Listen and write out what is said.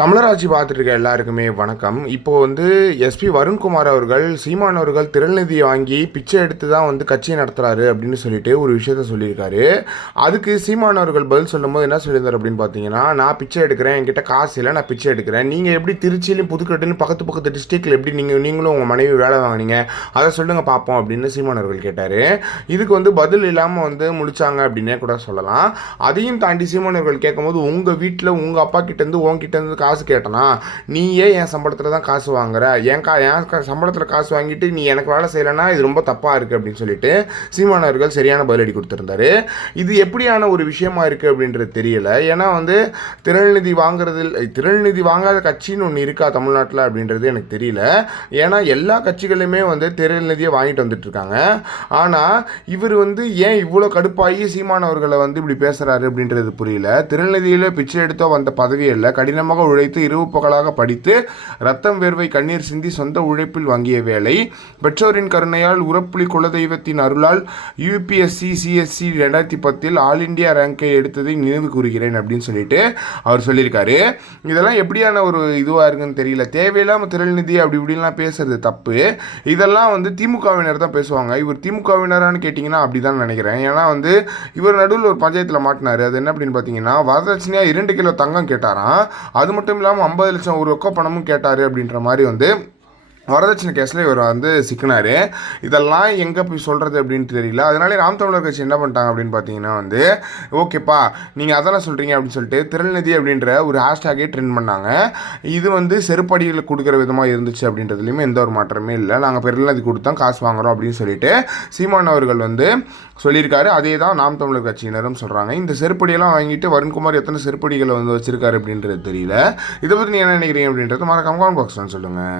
தமிழராட்சி பார்த்துட்டு இருக்க எல்லாருக்குமே வணக்கம். இப்போ வந்து எஸ்பி வருண்குமார் அவர்கள் சீமான் அவர்கள் திரள்நிதி வாங்கி பிச்சை எடுத்து தான் வந்து கட்சியை நடத்துகிறாரு அப்படின்னு சொல்லிட்டு ஒரு விஷயத்த சொல்லியிருக்காரு. அதுக்கு சீமான் அவர்கள் பதில் சொல்லும்போது என்ன சொல்லியிருந்தார் அப்படின்னு பார்த்தீங்கன்னா நான் பிச்சை எடுக்கிறேன் என்கிட்ட காசு இல்லை நான் பிச்சை எடுக்கிறேன். நீங்கள் எப்படி திருச்சியிலையும் புதுக்கோட்டையிலும் பக்கத்து பக்கத்து டிஸ்ட்ரிக்டில் எப்படி நீங்கள் நீங்களும் உங்கள் மனைவி வேலை வாங்குனீங்க? அதை சொல்லுங்கள் பார்ப்போம் அப்படின்னு சீமான் அவர்கள் கேட்டார். இதுக்கு வந்து பதில் இல்லாமல் வந்து முடிச்சாங்க அப்படின்னே கூட சொல்லலாம். அதையும் தாண்டி சீமான் அவர்கள் கேட்கும்போது உங்கள் வீட்டில் உங்கள் அப்பா கிட்டேருந்து உங்ககிட்ட இருந்து காசு கேட்டனா நீயே என் சம்பளத்தில் தான் காசு வாங்குற? என் கா என் க- சம்பளத்தில் காசு வாங்கிட்டு நீ எனக்கு வேலை செய்யலைன்னா இது ரொம்ப தப்பாக இருக்குது அப்படின்னு சொல்லிட்டு சீமானவர்கள் சரியான பதிலடி கொடுத்துருந்தாரு. இது எப்படியான ஒரு விஷயமா இருக்குது அப்படின்றது தெரியல. ஏன்னா வந்து திரள்நிதி வாங்குறதில் திரள்நிதி வாங்காத கட்சின்னு ஒன்று இருக்கா தமிழ்நாட்டில் அப்படின்றது எனக்கு தெரியல. ஏன்னா எல்லா கட்சிகளுமே வந்து திரள்நிதியை வாங்கிட்டு வந்துட்டு இருக்காங்க. ஆனால் இவர் வந்து ஏன் இவ்வளோ கடுப்பாகி சீமானவர்களை வந்து இப்படி பேசுகிறாரு அப்படின்றது புரியல. திருநிதியில் பிச்சை எடுத்தோ வந்த பதவி இல்லை. கடினமாக உழைத்து இரவு பகலாக படித்து ரத்தம் வேர்வை கண்ணீர் சிந்தி சொந்த உழைப்பில் வாங்கிய வேலை. பெற்றோரின் கருணையால் உரப்புலி குலதெய்வத்தின் அருளால் யூபிஎஸ்சி சிஎஸ்சி ரெண்டாயிரத்தி பத்தில் ஆல் இந்தியா ரேங்கை எடுத்ததை நினைவு கூறுகிறேன் அப்படின்னு சொல்லிட்டு அவர் சொல்லியிருக்காரு. இதெல்லாம் எப்படியான ஒரு இதுவாக இருக்குன்னு தெரியல. தேவையில்லாமல் திரள்நிதி அப்படி இப்படிலாம் பேசுறது தப்பு. இதெல்லாம் வந்து திமுகவினர் தான் பேசுவாங்க. இவர் திமுகவினரான்னு கேட்டிங்கன்னா அப்படி தான் நினைக்கிறேன். ஏன்னா வந்து இவர் நடுவில் ஒரு பஞ்சாயத்தில் மாட்டினார். அது என்ன அப்படின்னு பார்த்தீங்கன்னா வரதட்சணையாக இரண்டு கிலோ தங்கம் கேட்டாராம். அது மட்டும் மட்டும் இல்லாமல் ஐம்பது லட்சம் ஒரு ரொக்க பணமும் கேட்டார் அப்படின்ற மாதிரி வந்து வரதட்சணை கேஸில் இவர் வந்து சிக்கினார். இதெல்லாம் எங்கே போய் சொல்கிறது அப்படின்னு தெரியல. அதனாலே நாம் தமிழர் கட்சி என்ன பண்ணிட்டாங்க அப்படின்னு பார்த்தீங்கன்னா வந்து ஓகேப்பா நீங்கள் அதெல்லாம் சொல்கிறீங்க அப்படின்னு சொல்லிட்டு திருநிதி அப்படின்ற ஒரு ஹேஷ்டேகே ட்ரெண்ட் பண்ணாங்க. இது வந்து செருப்படியில் கொடுக்குற விதமாக இருந்துச்சு அப்படின்றதுலையுமே எந்த ஒரு மாற்றமே இல்லை. நாங்கள் பெருநதி கொடுத்தோம் காசு வாங்குறோம் அப்படின்னு சொல்லிட்டு சீமான் அவர்கள் வந்து சொல்லியிருக்காரு. அதே தான் நாம் தமிழர் கட்சியினரும் சொல்கிறாங்க இந்த செருப்படியெல்லாம் வாங்கிட்டு வருண்குமார் எத்தனை செருப்படிகளை வந்து வச்சிருக்காரு அப்படின்றது தெரியல. இதை பற்றி நீ என்ன நினைக்கிறீங்க அப்படின்றது மறக்காம கமெண்ட் பாக்ஸில் சொல்லுங்கள்